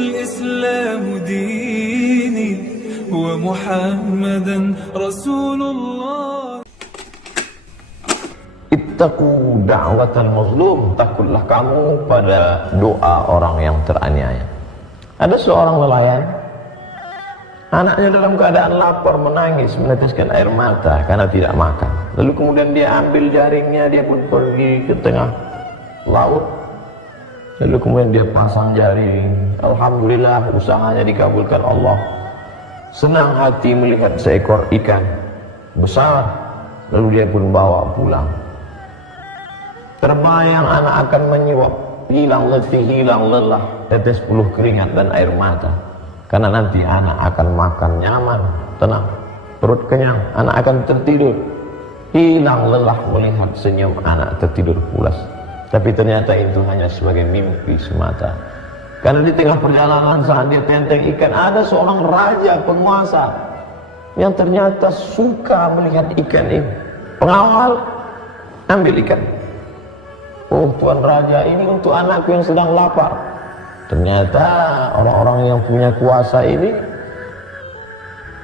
الإسلام ديني ومحمدا رسول الله. Ittaqu da'watal mazlum, takutlah kamu pada doa orang yang teraniaya. Ada seorang nelayan, anaknya dalam keadaan lapar, menangis, meneteskan air mata karena tidak makan. Lalu kemudian dia ambil jaringnya, dia pun pergi ke tengah laut. Lalu kemudian dia pasang jaring. Alhamdulillah, usahanya dikabulkan Allah. Senang hati melihat seekor ikan besar, lalu dia pun bawa pulang. Terbayang anak akan menyuap, hilang letih, hilang lelah, tetes puluh keringat dan air mata. Karena nanti anak akan makan nyaman, tenang, perut kenyang, anak akan tertidur. Hilang lelah melihat senyum anak tertidur pulas. Tapi ternyata itu hanya sebagai mimpi semata. Karena di tengah perjalanan saat dia tenteng ikan, ada seorang raja penguasa yang ternyata suka melihat ikan ini. Pengawal, ambil ikan. Oh Tuan Raja, ini untuk anakku yang sedang lapar. Ternyata orang-orang yang punya kuasa ini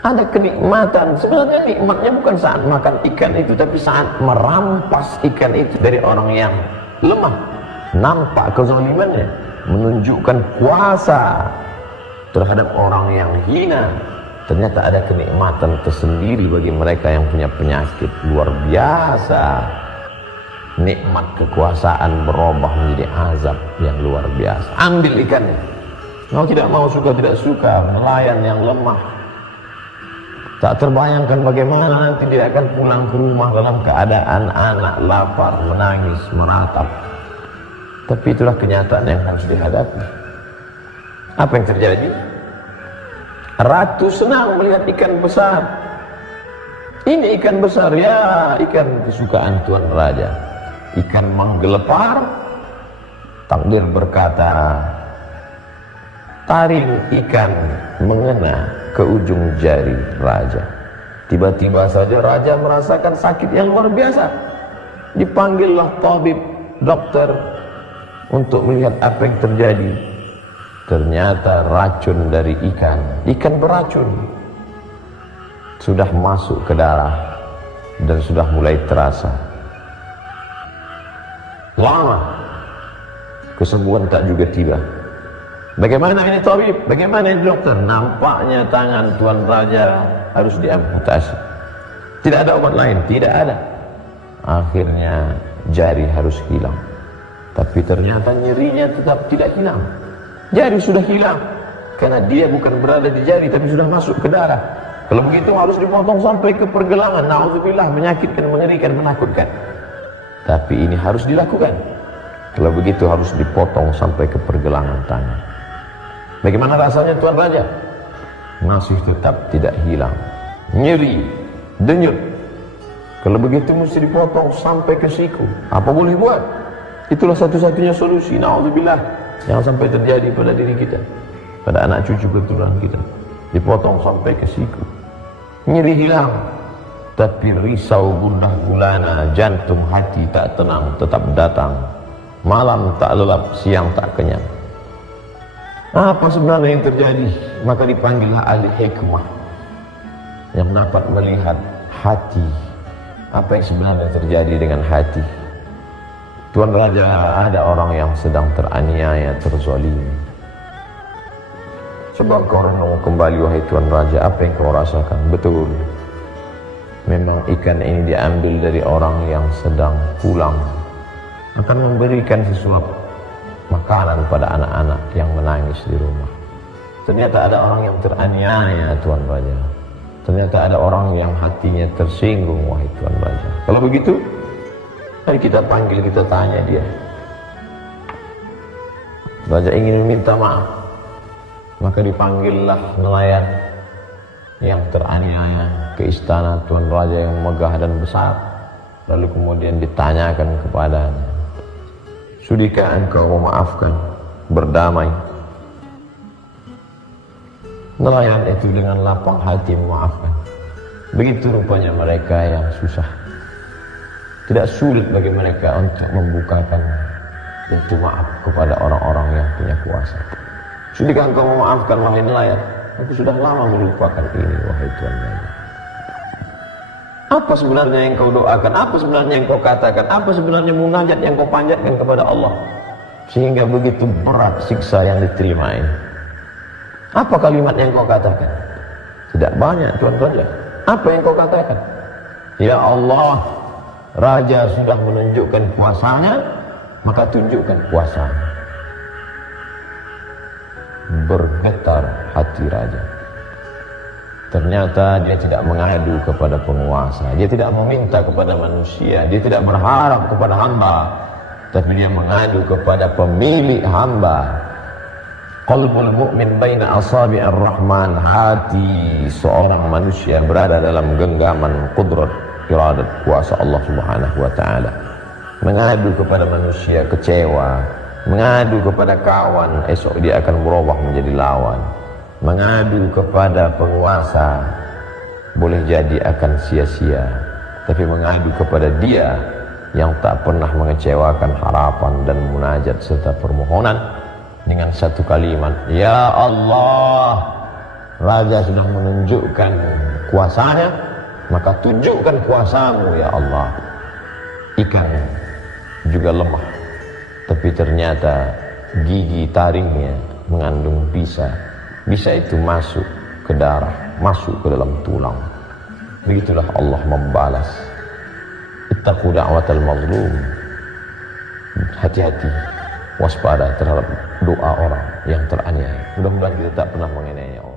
ada kenikmatan. Sebenarnya nikmatnya bukan saat makan ikan itu, tapi saat merampas ikan itu dari orang yang lemah. Nampak kezalimannya, menunjukkan kuasa terhadap orang yang hina. Ternyata ada kenikmatan tersendiri bagi mereka yang punya penyakit luar biasa. Nikmat kekuasaan berubah menjadi azab yang luar biasa. Ambil ikannya. Mau tidak mau, suka tidak suka, nelayan yang lemah, tak terbayangkan bagaimana nanti dia akan pulang ke rumah dalam keadaan anak lapar, menangis, meratap. Tapi itulah kenyataan yang harus dihadapi. Apa yang terjadi? Ratu senang melihat ikan besar. Ini ikan besar, ya, ikan kesukaan Tuan Raja. Ikan menggelepar, takdir berkata, taring ikan mengena ke ujung jari raja. Tiba-tiba saja raja merasakan sakit yang luar biasa. Dipanggillah tabib, dokter, untuk melihat apa yang terjadi. Ternyata racun dari ikan beracun, sudah masuk ke darah dan sudah mulai terasa. Lama kesembuhan tak juga tiba. Bagaimana ini tabib? Bagaimana ini dokter? Nampaknya tangan Tuan Raja harus diamputasi. Tidak ada obat lain, tidak ada. Akhirnya jari harus hilang. Tapi ternyata nyerinya tetap tidak hilang. Jari sudah hilang karena dia bukan berada di jari, tapi sudah masuk ke darah. Kalau begitu harus dipotong sampai ke pergelangan. Nauzubillah, menyakitkan, mengerikan, menakutkan. Tapi ini harus dilakukan. Kalau begitu harus dipotong sampai ke pergelangan tangan. Bagaimana rasanya Tuan Raja? Masih tetap tidak hilang. Nyeri, denyut. Kalau begitu mesti dipotong sampai ke siku. Apa boleh buat? Itulah satu-satunya solusi. Nauzubillah, jangan sampai terjadi pada diri kita, pada anak cucu keturunan kita. Dipotong sampai ke siku. Nyeri hilang, tapi risau gundah gulana, jantung hati tak tenang, tetap datang. Malam tak lelap, siang tak kenyang. Apa sebenarnya yang terjadi? Maka dipanggillah ahli hikmah yang dapat melihat hati. Apa yang sebenarnya terjadi dengan hati? Tuan Raja, ada orang yang sedang teraniaya, terzalimi. Coba kau renung kembali, wahai Tuan Raja, apa yang kau rasakan? Betul, memang ikan ini diambil dari orang yang sedang pulang, akan memberikan sesuatu makanan pada anak-anak yang menangis di rumah. Ternyata ada orang yang teraniaya, Tuan Raja. Ternyata ada orang yang hatinya tersinggung, wahai Tuan Raja. Kalau begitu, mari kita panggil, kita tanya dia. Raja ingin meminta maaf, maka dipanggillah nelayan yang teraniaya ke istana Tuan Raja yang megah dan besar. Lalu kemudian ditanyakan kepadanya, sudikah engkau memaafkan, berdamai? Nelayan itu dengan lapang hati memaafkan. Begitu rupanya mereka yang susah. Tidak sulit bagi mereka untuk membukakan pintu maaf kepada orang-orang yang punya kuasa. Sudahkah engkau memaafkan wahai nelayan? Aku sudah lama melupakan ini wahai Tuhan banyak. Apa sebenarnya yang kau doakan? Apa sebenarnya yang kau katakan? Apa sebenarnya munajat yang kau panjatkan kepada Allah sehingga begitu berat siksa yang diterima ini? Apa kalimat yang kau katakan? Tidak banyak Tuhan saja. Apa yang kau katakan? Ya Allah, Raja sudah menunjukkan kuasanya, maka tunjukkan kuasanya. Bergetar hati Raja. Ternyata dia tidak mengadu kepada penguasa, dia tidak meminta kepada manusia, dia tidak berharap kepada hamba, tapi dia mengadu kepada pemilik hamba. Qalbul mu'min baina asabi'ir rahman, hati seorang manusia berada dalam genggaman qudrat iradat kuasa Allah Subhanahu wa taala. Mengadu kepada manusia kecewa, mengadu kepada kawan esok dia akan berubah menjadi lawan. Mengadu kepada penguasa boleh jadi akan sia-sia, tapi mengadu kepada dia yang tak pernah mengecewakan harapan dan munajat serta permohonan dengan satu kalimat, ya Allah, Raja sudah menunjukkan kuasanya, maka tunjukkan kuasamu ya Allah. Ikan juga lemah, tapi ternyata gigi taringnya mengandung bisa. Bisa itu masuk ke darah, masuk ke dalam tulang. Begitulah Allah membalas. Ittaqu da'watal mazlum. Hati-hati, waspada terhadap doa orang yang teraniaya. Mudah-mudahan kita tak pernah menganiaya orang.